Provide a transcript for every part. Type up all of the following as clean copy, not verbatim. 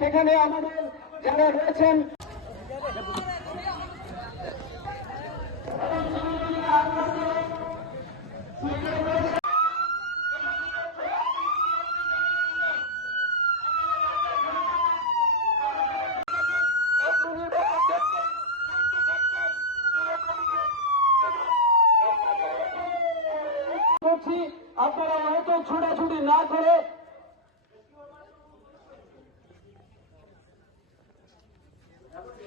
সেখানে আমাদের যারা রয়েছেন আপনারা হয়তো ছোটাছুটি না করে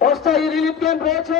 অস্থায়ী রিলিফ ক্যাম্প রয়েছে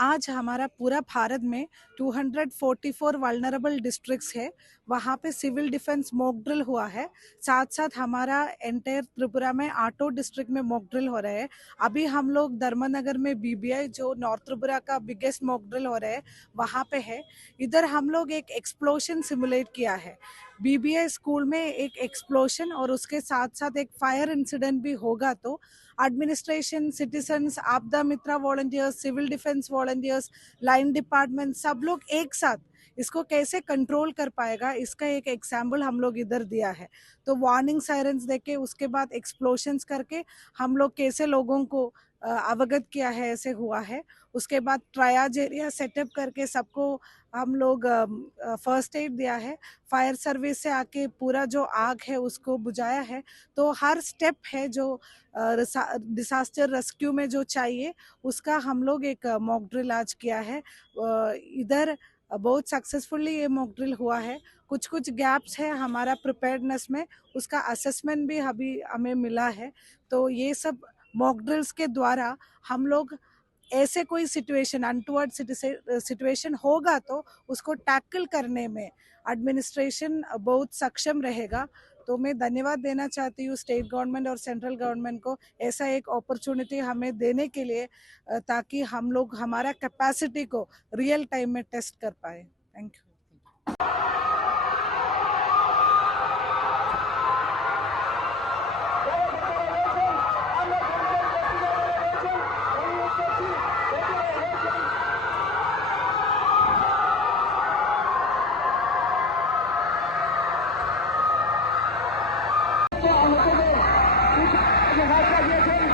आज हमारा पूरा भारत में 244 वल्नरेबल डिस्ट्रिक्ट्स है, वहाँ पे सिविल डिफेंस मॉक ड्रिल हुआ है। साथ साथ हमारा एंटायर त्रिपुरा में 8 डिस्ट्रिक्ट में मॉक ड्रिल हो रहे हैं। अभी हम लोग धर्मनगर में बीबीआई जो नॉर्थ त्रिपुरा का बिगेस्ट मॉक ड्रिल हो रहा है वहाँ पे है। इधर हम लोग एक एक्सप्लोशन सिमुलेट किया है। बीबीआई स्कूल में एक एक्सप्लोशन और उसके साथ साथ एक फायर इंसिडेंट भी होगा तो administration, citizens, Aapda Mitra volunteers, civil defence volunteers, line department सब लोग एक साथ इसको कैसे कंट्रोल कर पाएगा, इसका एक एग्जाम्पल हम लोग इधर दिया है। तो वार्निंग सायरन्स देके उसके बाद एक्सप्लोशंस करके हम लोग कैसे लोगों को अवगत किया है, ऐसे हुआ है। उसके बाद ट्रायाज एरिया सेटअप करके सबको हम लोग फर्स्ट एड दिया है। फायर सर्विस से आके पूरा जो आग है उसको बुझाया है। तो हर स्टेप है जो डिसास्टर रेस्क्यू में जो चाहिए उसका हम लोग एक मॉक ड्रिल आज किया है। इधर बहुत सक्सेसफुली ये मॉक ड्रिल हुआ है। कुछ कुछ गैप्स है हमारा प्रिपेयर्डनेस में, उसका असेसमेंट भी अभी हमें मिला है। तो ये सब मॉक ड्रिल्स के द्वारा हम लोग ऐसे कोई सिचुएशन, अनटुवर्ड सिचुएशन होगा तो उसको टैकल करने में एडमिनिस्ट्रेशन बहुत सक्षम रहेगा। तो मैं धन्यवाद देना चाहती हूँ स्टेट गवर्नमेंट और सेंट्रल गवर्नमेंट को ऐसा एक अपॉर्चुनिटी हमें देने के लिए, ताकि हम लोग हमारा कैपेसिटी को रियल टाइम में टेस्ट कर पाए। Thank you. মুখে হাত লাগিয়েছেন।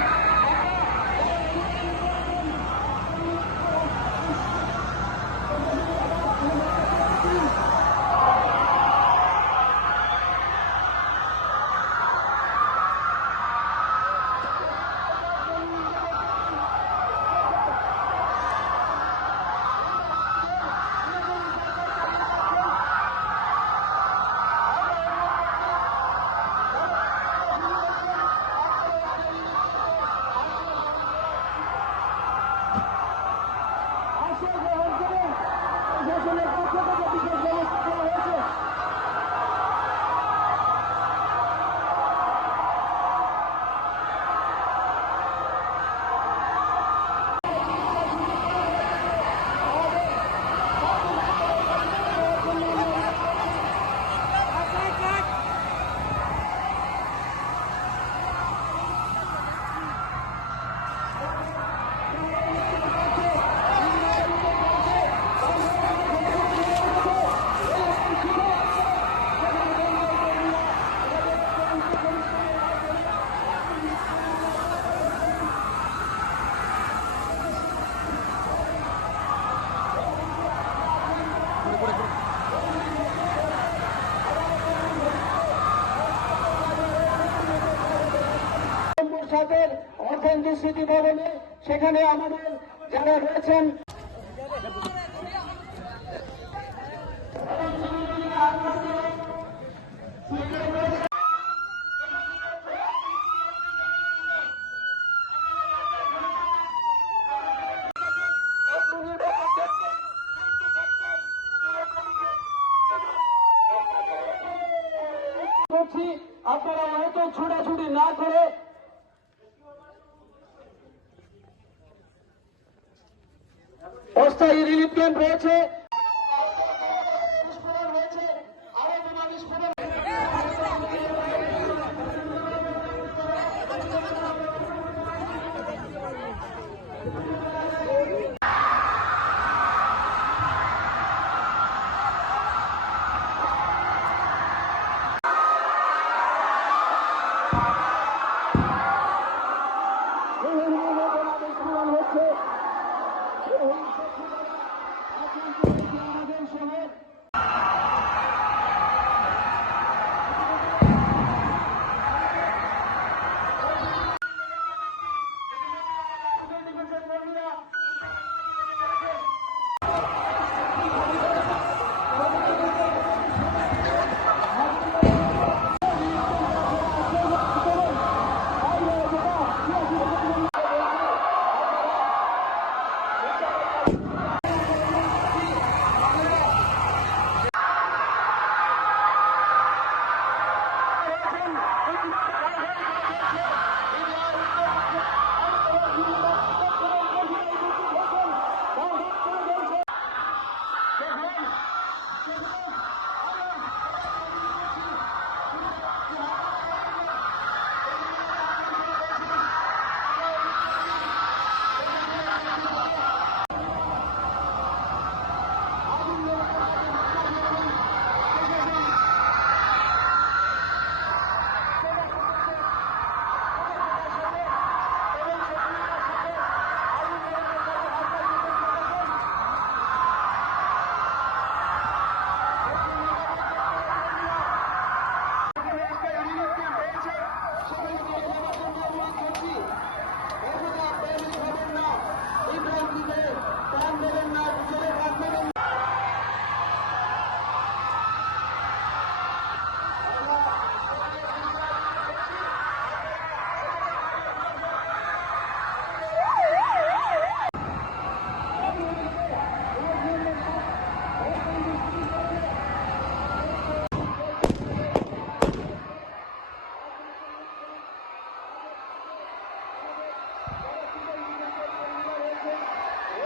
আসন গ্রহণ করুন। প্রশাসনের পক্ষ থেকে বিশেষ ব্যবস্থা করা হয়েছে। সাথের অর্থনীতি স্মৃতি ভবনে সেখানে আমাদের যারা রয়েছেন করছি, আপনারা হয়তো ছোটাছুটি না করে অস্থায়ী রিলিফ ক্যাম্প রয়েছে